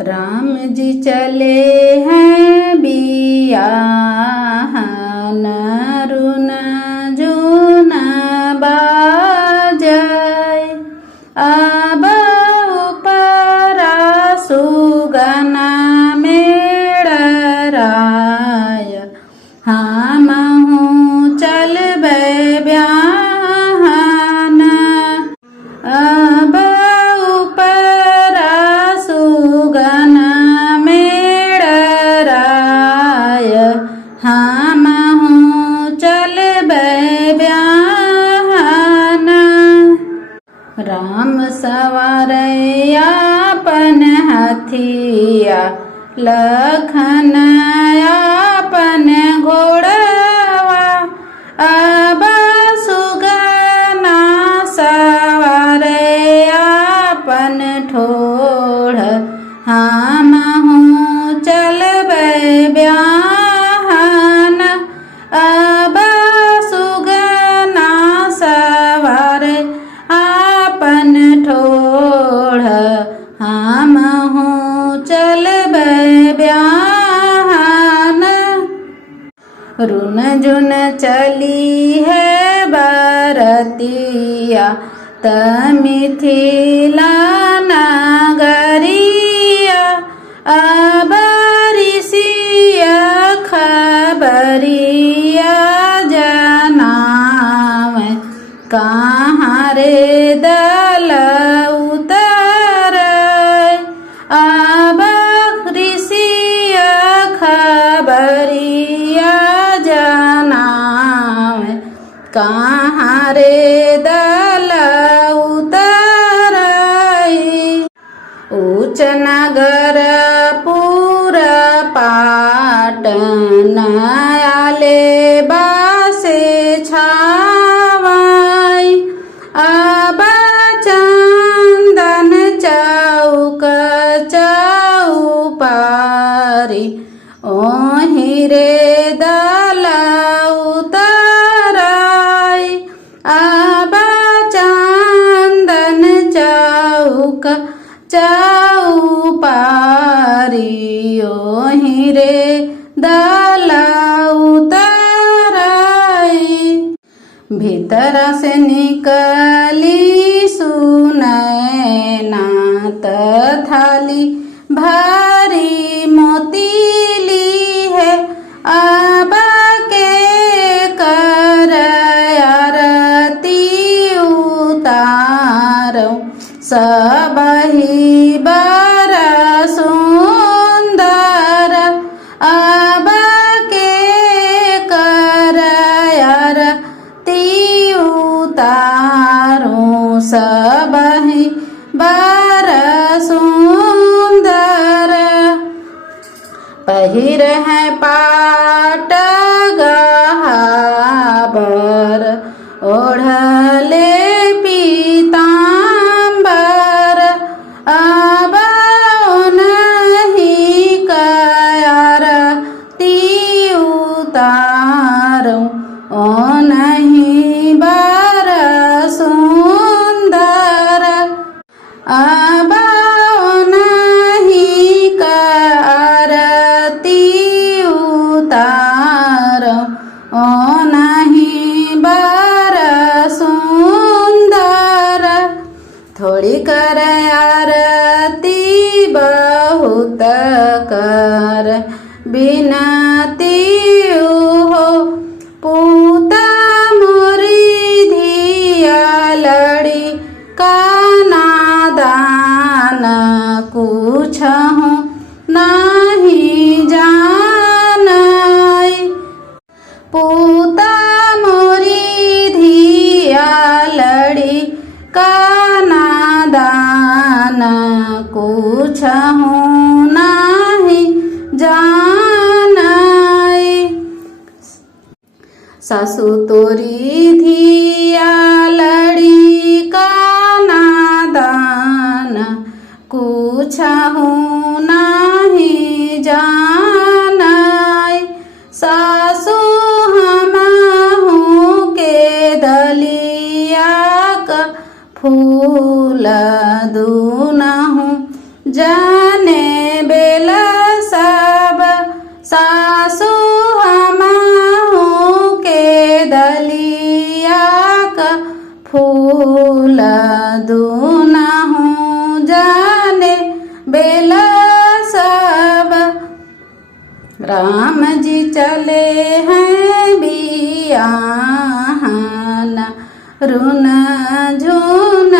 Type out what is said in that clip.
राम जी चले हैं बियाहन, रुन जुन बाजय। अब उपरा सुगन मेड़राय, हमहु चलबै ब्याहन। अब उपरा सुगन मेड़राय, हमहु चलबै ब्याहन। राम सवारैया अपन हथिया, लखन अपन घोड़वा। अब सुगना सवारैया अपन ठोड़, हमहु चलबै ब्याहन। अब सुगना सवार अपन ठोड़, हमहु चलबै ब्याहन। रुन जुन चली है बरतिया, त मिथिला नगरिया। अब ऋषिया खबरिया जनावै, कहाँ रे दल उतरै। अब ऋषिया खबरिया जनावै, कहाँ रे दल उतरै। ऊच नगर पुर पाटन, आले बासे छावै। अब चंदन चौक चौपारी, ओहि रे दल उतरै। अब चंदन चौक चौपारी, ओहि रे दल उतरै। भीतर से निकली सुनैना, थाली भारी मोतीली है। अब के कर आरती उतारौ, सबहि बर सुंदर। अब के कर आरती उतारौ, सबहि बर सुंदर। पहिर है पाट गहाबर, ओढ़ले पीताम्बर। अब ओनहि आरती उतारौ, ओनहि बर सुंदर। अब ओनहि आरती उतारौ, ओनहि बर सुंदर। थोड़ी कर आरती बहुत कर बिनती हो, पूता मोरी धिया लड़ी का नादान। कुछहु नाही जानै, पूता मोरी धिया लड़ी का नादान। कुछहु नाही जानै। सासु तोरी धिया लड़ी का नादान, कुछहु नाही जानै। सासु हमहु के दलिया का फूल दूनहु जाने फूल दूना हूँ जाने बेला सब। राम जी चले हैं बियाहन रुन झुन